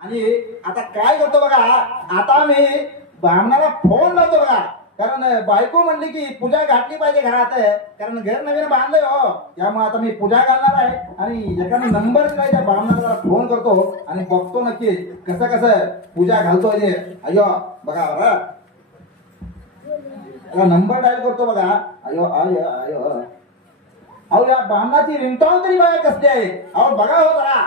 आणि आता काय करतो बघा, आता मी ब्राह्मणाला फोन लावतो बघा, कारण बायको म्हणली की पूजा घातली पाहिजे घरात, कारण घर नवीन बांधलंय हो, त्यामुळे आता मी पूजा घालणार आहे. आणि एकाने नंबर दिलाय त्या ब्राह्मणाला फोन करतो आणि बघतो नक्की कसं कसं पूजा घालतोय ते. अयो बघा बरं, नंबर डायल करतो बघा. अयो अयो अयो अहो, या ब्राह्मणाची रिंगटोन तरी बघा कसली आहे. अहो बघा हो बघा,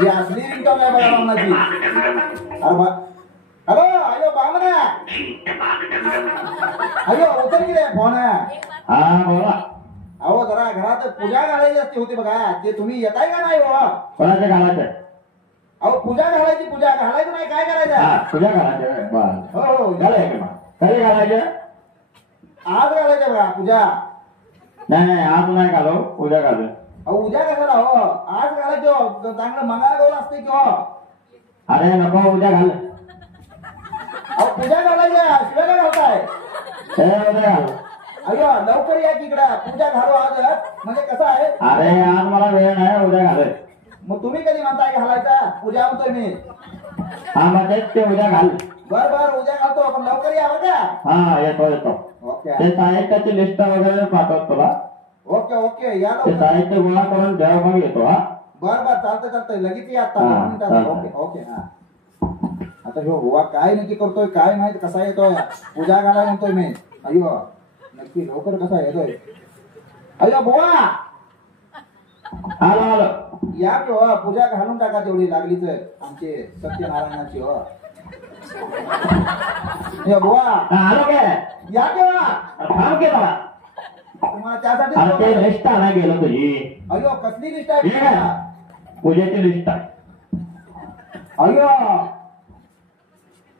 ही असली रिंगटोन आहे बघा ब्राह्मणाची. अरे हॅलो अयो ब्राह्मणा, अयो उतर की रे फोन. हा बोला. अहो जरा घरात पूजा घालायची असती होती बघा, ते तुम्ही येताय का नाही हो? कोणाचं घालायचं? अहो पूजा घालायची, पूजा घालायचं नाही काय करायचं? पूजा घालायचं. हो हो घालायचं. कधी घालायचं? आज घालायचं बघा पूजा. नाही आज नाही घालो, उद्या घालू. अहो उद्या कशाला हो, आज घालायचं. चांगलं मंगळागौर असते की हो. अरे नको, उद्या घाल. अहो पूजा घालायच्या शिवाय घालताय. उद्या घाल. अयो लवकर या की इकडं, पूजा घालू आज. म्हणजे कसं आहे, अरे आज मला वेळ नाही, उद्या घाल. मग तुम्ही कधी म्हणताय घालायचा? पूजा होतोय मी. हा मग तेच ते उद्या घाल. बर बर उद्या घालतो, पण लवकर या बरं का? हा येतो येतो. ओके ते साहित्याची लिस्ट वगैरे पाठवत तुला. ओके ओके या ते लवकर. साहित्य गोळा करून द्या, मग येतो. हा बर बर चालतंय चालतंय, लगेच या आता. हा, ओके चालतंय. ओके हा. आता ह्यो बुवा काय नक्की करतोय काय माहित, कसा येतोय पूजा घालाय म्हणतोय मी. अयो नक्की लवकर कसा येतोय. अयो बुवा आलो आलो. या की हो, पूजा घालून टाका तेवढी लागलीच आमचे सत्यनारायणाची हो. या बुवा आलो काय? या की हो. थांब के बाबा. तुम्हाला त्यासाठी अरे ते लिस्ट आणा गेलो तुझी. अयो कसली लिस्ट ठीक आहे? आहे. पूजेची लिस्ट आहे. अयो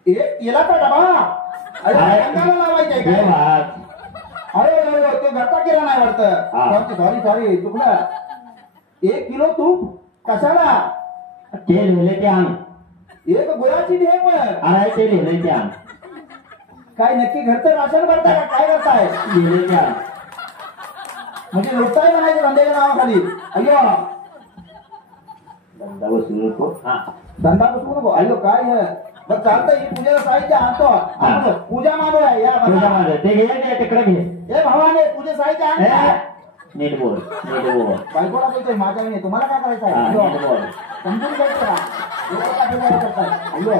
एक तेलाचा डबा. अयो रंगाला लावायचंय घे काय? भात. अरे अरे ते घरचा केला नाही हा. वाटतं. सॉरी सॉरी चुकलं. 1 किलो तूप कशाला? ते लिहिले ते आण. एक गुळाची ढेप. अरे ते लिहिले ते आण. काय नक्की घरचं राशन भरताय का काय करताय? लिहिले ते आण. म्हणजे लुटताय म्हणायचं धंद्याच्या नावाखाली. अयो धंदा बसू नको. हा धंदा बसवू नको. अयो काय हे? बरं चालतंय, ही पूजेला साहित्य आणतो. आणतो. पूजा मानूया या तुझ्या बघा. माझं ते घे, ते तिकडे घे. ए भावाने पूजे साहित्य आण. ए, नीट बोल नीट बोल. बायकोला बोलतोय माझ्या नाही, तुम्हाला काय करायचं हा, आहे? नीट बोल. समजून घ्यायचं का? लोकं काय पूजा करताय? अयो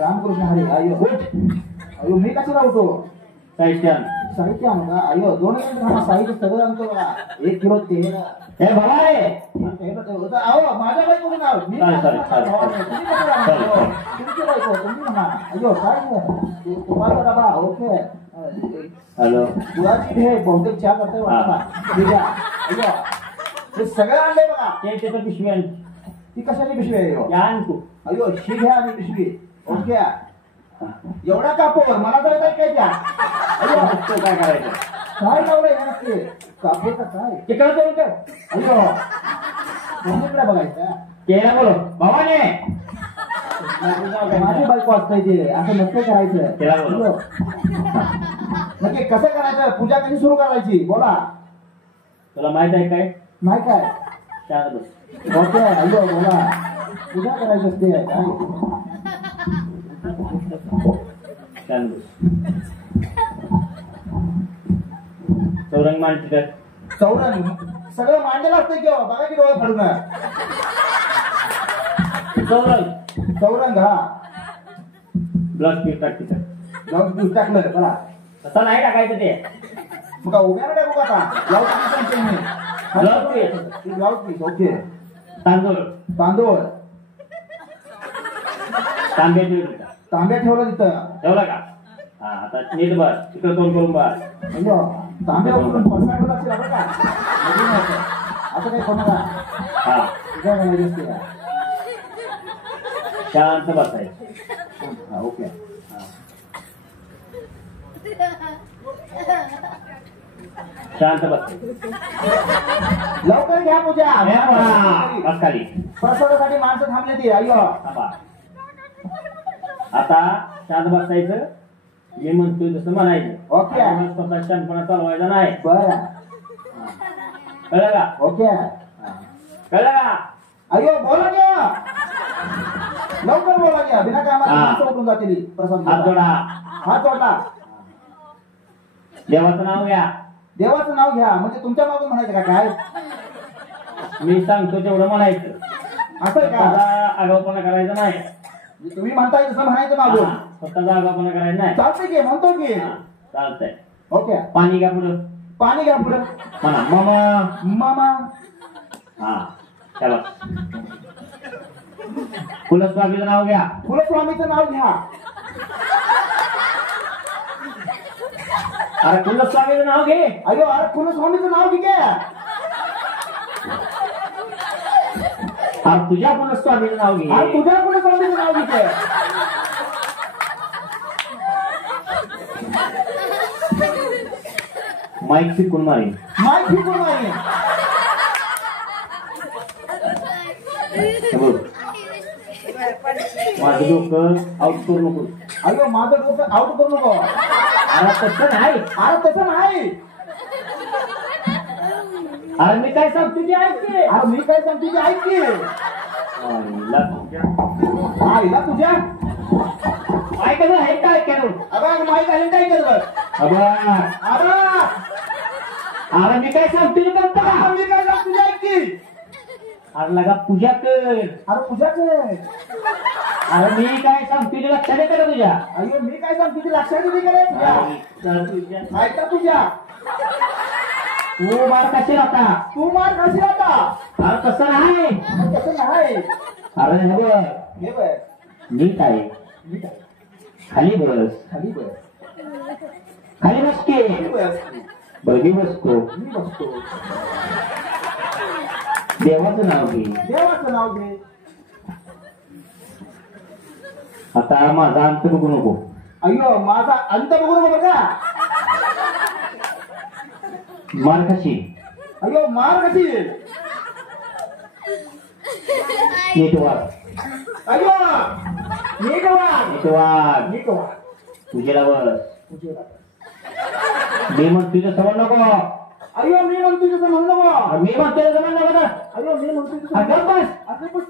रामकृष्ण हरी. अयो अयो मी कशाला उठो? साहित्य आण. साहित्य आणू का? अयो 2 मिनिट साहित्य सगळं आणतो बघा. 1 किलो तेल. ए बाबा रे. अहो माझ्या बायको नाव मी चालेल. तुमची बायको तुम्ही म्हणा. अयो काय तुम्हाला डबा. Okay hello. गुळाची ढेप बहुतेक चहा करताय वाटतं. ठीक आहे. अयो हे सगळं आणलंय बघा. ते त्याचं पिशवी आण. ती कशाची पिशवी आहे अयो? ते आण तू. अयो शी घ्या आणि पिशवी. ओके एवढा कापूर मला तर काय द्या. अयो तू काय करायचं? काय लावलंय हे नक्की? कापूर का काय? तिकडे जाऊ का? अयो कोणीकडे बघायचं? केला बोलो बाबाने. माझी बायको असतंय ते असं नक्की करायचं. केला बोलो. अयो, नक्की कसं करायचं? पूजा कशी सुरू करायची बोला. तुला माहित आहे काय? नाही काय? शांत बस. ओके अयो बोला. पूजा करायची असते काय? शांत बस. चौरंग मान तिथं. चौरंग सगळं मांडलेलं असतं किंवा बघा की डोळे फाडून. चौरंग चौरंग हा ब्लाउज पीस टाक तिथं. ब्लाऊज टाकलं बघा. तसं नाही टाकायचं ते. मग उभ्या टाकू का आता? ब्लाऊज पीस मी. Blouse piece. Blouse piece okay. तांदूळ. तांदूळ तांबे तिथं तांब्या ठेवलं तिथं. ठेवला का? हा आता नीट बस. तिकडे तोंड करून बस. अयो तांब्या उचलून पडसाकडे लागते बरं का? म्हणजे नाही असं. असं काही कोणाला हा पूजा करायची असते का? शांत बसायचं. हा ओके. शांत बसायचं. लवकर घ्या पूजा. बस खाली. प्रसादासाठी माणसं थांबली ती. अयो थांबा. आता शांत बसायचं. मी म्हणतोय तसं म्हणायचं. ओके. स्वतः शांतपणा चालवायचा नाही. बरं कळलं का? ओके कळलं का? अयो बोला क्या लवकर बोला क्या बिना काय हा. उठून जातील प्रसाद हात जोडा. हात जोडला देवाचं नाव घ्या. देवाचं नाव घ्या म्हणजे तुमच्या मागून म्हणायचं का काय मी सांगतो तेवढं म्हणायचं. असं आहे का स्वतःचा आगाऊपणा करायचा नाही. म्हणजे तुम्ही म्हणताय तसं म्हणायचं मागून हा, स्वतःचा आगाऊपणा करायचा नाही. चालतंय की म्हणतो की हा, चालतंय. ओके पाणी घ्या पुढं. पाणी घ्या पुढे म्हणा मामा. मामा हा चला. कुलस्वामीचं नाव घ्या. कुलस्वामीचं नाव घ्या अरे कुलस्वामीचं नाव घे. अयो अरे कुलस्वामीचं नाव घे अरे तुझ्या कुलस्वामीचं नाव घे. अरे तुझ्या कुलस्वामीचं नाव घे माईक शिकून मारी. माहिती पण नाही हे बघ. माझं डोकं आउट करू नको. अयो माझं डोकं आउट करू नको अरे तसं नाही. अरे तसं नाही अरे मी काय सांगतो ते ऐकते. अरे मी काय सांगतो ते ऐक की आईला तुझ्या ऐकलं आहे काय केलं. अगं माहीत आहे काय केलं अरे अरे मी काय सांगतो ते करतो का? मी काय सांगतो तुझ्या ऐक की अरे लगा पूजा कर. अरे तुझ्या काय अरे मी काय सांगतो ते लक्षात येतं का तुझ्या? अयो मी काय सांगतो तुझी लक्षात येते का रे तुझ्या ऐका तुझ्या तू मार कशी राहता. तू मार कशी आता अरे तसं नाही. कसं नाही अरे हे बघ. हे बघ नीट आहे. मी काय खाली बस. खाली बस खाली बस की. खाली बस बघी बसतो. मी बसतो देवाचं नाव घे. देवाचं नाव घे आता माझा अंत बघू नको. अयो माझा अंत बघू नको बघा मार कशी. अयो मार कशी नीट वाग. अयो नीट वाग नीट वाग. नीट वाग तुझ्याला बस. तुझे मी म्हणतो तुझं समज नको. अयो मी म्हणतो तुझं म्हणू नको मी म्हणतो तुझं समज नको. अयो मी म्हणतो तुझं अगं बस. असं बस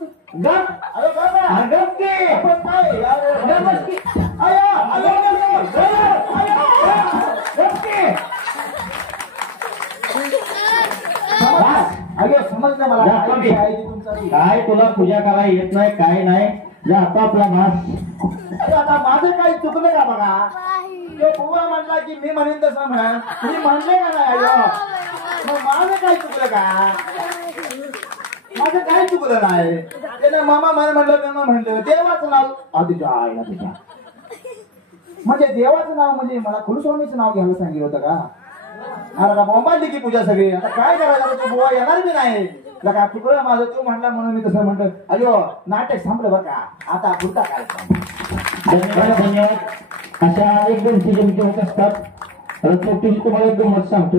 गप. अयो बाबा अगं की. आपण काय यार गप बस की. अयो अयो गप की. अयो समजलं मला जा, काय तुम्ही. आहे ते तुमचं काय तुला पूजा करायला येत नाही काय नाही. जा आता आपला भास. अरे आता माझं काही चुकलं का बघा तो बुवा म्हणला की मी म्हणेन तसं म्हण मी म्हणले का नाही अयो मग माझं काय चुकलं का माझं काय चुकलं नाही त्याने मामा मला म्हणलं देवाचं नाव तुझ्या आईला तुझ्या म्हणजे देवाचं नाव म्हणजे मला कुलस्वामीचं नाव घ्यायला सांगितलं होतं का अरे का बोंबाडली की पूजा सगळी आता काय करायचं तो बुवा येणार बी नाही का चुकलं माझं तू म्हणला म्हणून मी तसं म्हणलं अयो नाटक संपलं बरं का आता पुढचा काय धन्यवाद धन्यवाद. अशा एक दोन सीजन होत असतात. तर तुम्हाला एक गंमत सांगतो.